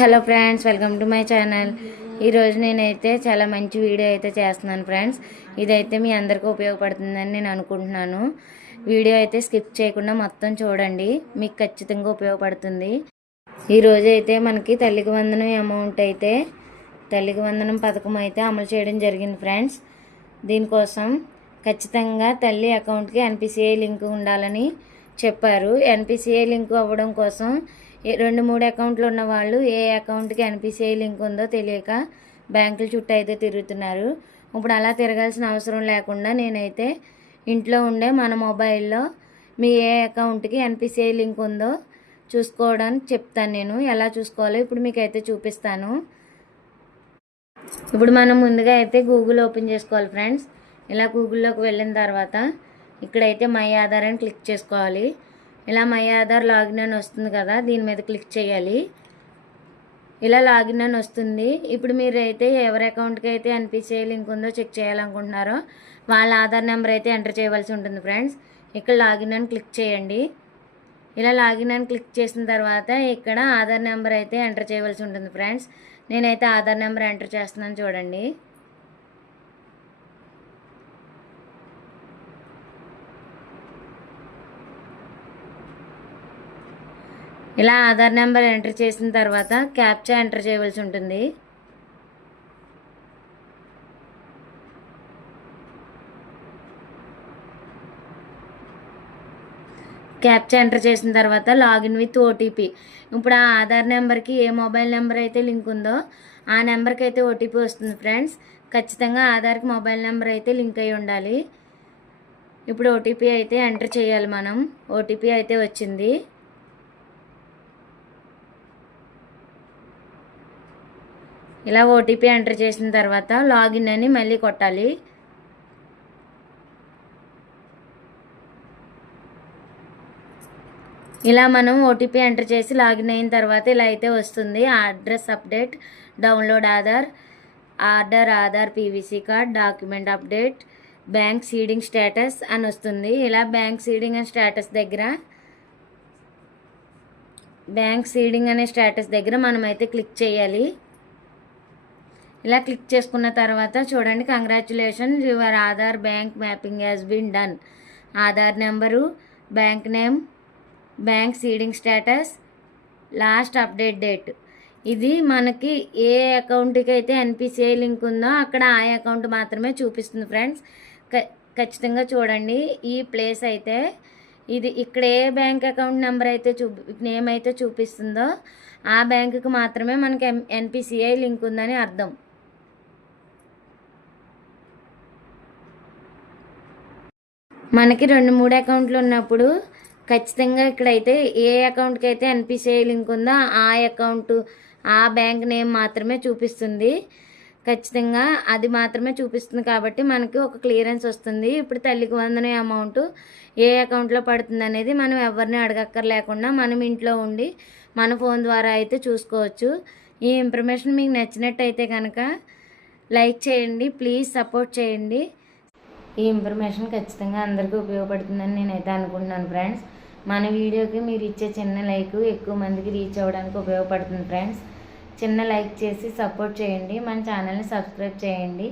Hello friends, welcome to my channel. ఈరోజు నేనైతే చాలా మంచి వీడియో అయితే చేస్తున్నాను ఫ్రెండ్స్. ఇదైతే మీ అందరికీ ఉపయోగపడుతుందని నేను అనుకుంటున్నాను. వీడియో అయితే స్కిప్ చేయకుండా మొత్తం చూడండి, మీకు ఖచ్చితంగా ఉపయోగపడుతుంది. ఈరోజు అయితే మనకి తల్లికి వందనం అమౌంట్ అయితే తల్లికి వందనం పథకం అయితే అమలు చేయడం జరిగింది ఫ్రెండ్స్. దీనికోసం ఖచ్చితంగా తల్లి అకౌంట్కి ఎన్పిసిఐ లింక్ ఉండాలని చెప్పారు. ఎన్పిసిఐ లింక్ అవ్వడం కోసం 2-3 అకౌంట్లు ఉన్న వాళ్ళు ఏ అకౌంట్కి ఎన్పిసిఐ లింక్ ఉందో తెలియక బ్యాంకుల చుట్టూ అయితే తిరుగుతున్నారు. ఇప్పుడు అలా తిరగాల్సిన అవసరం లేకుండా నేనైతే ఇంట్లో ఉండే మన మొబైల్లో మీ ఏ అకౌంట్కి ఎన్పిసిఐ లింక్ ఉందో చూసుకోవడానికి చెప్తాను. నేను ఎలా చూసుకోవాలో ఇప్పుడు మీకు అయితే చూపిస్తాను. ఇప్పుడు మనం ముందుగా అయితే గూగుల్ ఓపెన్ చేసుకోవాలి ఫ్రెండ్స్. ఇలా గూగుల్లోకి వెళ్ళిన తర్వాత ఇక్కడైతే మై ఆధార్ అని క్లిక్ చేసుకోవాలి. ఇలా మై ఆధార్ లాగిన్ అని వస్తుంది కదా, దీని మీద క్లిక్ చేయాలి. ఇలా లాగిన్ అని వస్తుంది. ఇప్పుడు మీరు అయితే ఎవరి అకౌంట్కి అయితే ఎన్పిసిఐ లింక్ ఉందో చెక్ చేయాలనుకుంటున్నారో వాళ్ళ ఆధార్ నెంబర్ అయితే ఎంటర్ చేయవలసి ఉంటుంది ఫ్రెండ్స్. ఇక్కడ లాగిన్ అని క్లిక్ చేయండి. ఇలా లాగిన్ అని క్లిక్ చేసిన తర్వాత ఇక్కడ ఆధార్ నెంబర్ అయితే ఎంటర్ చేయవలసి ఉంటుంది ఫ్రెండ్స్. నేనైతే ఆధార్ నెంబర్ ఎంటర్ చేస్తున్నాను, చూడండి. ఇలా ఆధార్ నెంబర్ ఎంటర్ చేసిన తర్వాత క్యాప్చా ఎంటర్ చేయవలసి ఉంటుంది. క్యాప్చా ఎంటర్ చేసిన తర్వాత లాగిన్ విత్ ఓటీపీ. ఇప్పుడు ఆ ఆధార్ నెంబర్కి ఏ మొబైల్ నెంబర్ అయితే లింక్ ఉందో ఆ నెంబర్కి అయితే ఓటీపీ వస్తుంది ఫ్రెండ్స్. ఖచ్చితంగా ఆధార్కి మొబైల్ నెంబర్ అయితే లింక్ అయి ఉండాలి. ఇప్పుడు ఓటీపీ అయితే ఎంటర్ చేయాలి మనం. ఓటీపీ అయితే వచ్చింది. ఇలా ఓటీపీ ఎంటర్ చేసిన తర్వాత లాగిన్ అని మళ్ళీ కొట్టాలి. ఇలా మనం ఓటీపీ ఎంటర్ చేసి లాగిన్ అయిన తర్వాత ఇలా అయితే వస్తుంది. Address update, download Aadhaar, Aadhaar PVC card, document update, bank seeding status అని వస్తుంది. ఇలా బ్యాంక్ సీడింగ్ అండ్ స్టేటస్ దగ్గర బ్యాంక్ సీడింగ్ అనే స్టేటస్ దగ్గర మనమైతే క్లిక్ చేయాలి. ఇలా క్లిక్ చేసుకున్న తర్వాత చూడండి, congratulations, your Aadhaar bank mapping has been done. Aadhaar number, bank name, bank seeding status, last update date. ఇది మనకి ఏ అకౌంట్కి అయితే ఎన్పిసిఐ లింక్ ఉందో అక్కడ ఆ అకౌంట్ మాత్రమే చూపిస్తుంది ఫ్రెండ్స్. ఖచ్చితంగా చూడండి. ఈ ప్లేస్ అయితే ఇది ఇక్కడ ఏ బ్యాంక్ అకౌంట్ నెంబర్ అయితే నేమ్ అయితే చూపిస్తుందో ఆ బ్యాంకుకి మాత్రమే మనకి ఎన్పిసిఐ లింక్ ఉందని అర్థం. మనకి 2-3 అకౌంట్లు ఉన్నప్పుడు ఖచ్చితంగా ఇక్కడైతే ఏ అకౌంట్కి అయితే ఎన్పిసిఐ లింక్ ఉందో ఆ అకౌంట్ ఆ బ్యాంక్ నేమ్ మాత్రమే చూపిస్తుంది. ఖచ్చితంగా అది మాత్రమే చూపిస్తుంది కాబట్టి మనకి ఒక క్లియరెన్స్ వస్తుంది. ఇప్పుడు తల్లికి వందనం అమౌంట్ ఏ అకౌంట్లో పడుతుంది అనేది మనం ఎవరిని అడగక్కర్లేకుండా మనం ఇంట్లో ఉండి మన ఫోన్ ద్వారా అయితే చూసుకోవచ్చు. ఈ ఇన్ఫర్మేషన్ మీకు నచ్చినట్టయితే కనుక లైక్ చేయండి, ప్లీజ్ సపోర్ట్ చేయండి. ఈ ఇన్ఫర్మేషన్ ఖచ్చితంగా అందరికీ ఉపయోగపడుతుందని నేనైతే అనుకుంటున్నాను ఫ్రెండ్స్. మన వీడియోకి మీరు ఇచ్చే చిన్న లైక్ ఎక్కువ మందికి రీచ్ అవ్వడానికి ఉపయోగపడుతుంది ఫ్రెండ్స్. చిన్న లైక్ చేసి సపోర్ట్ చేయండి, మన ఛానల్ని సబ్స్క్రైబ్ చేయండి.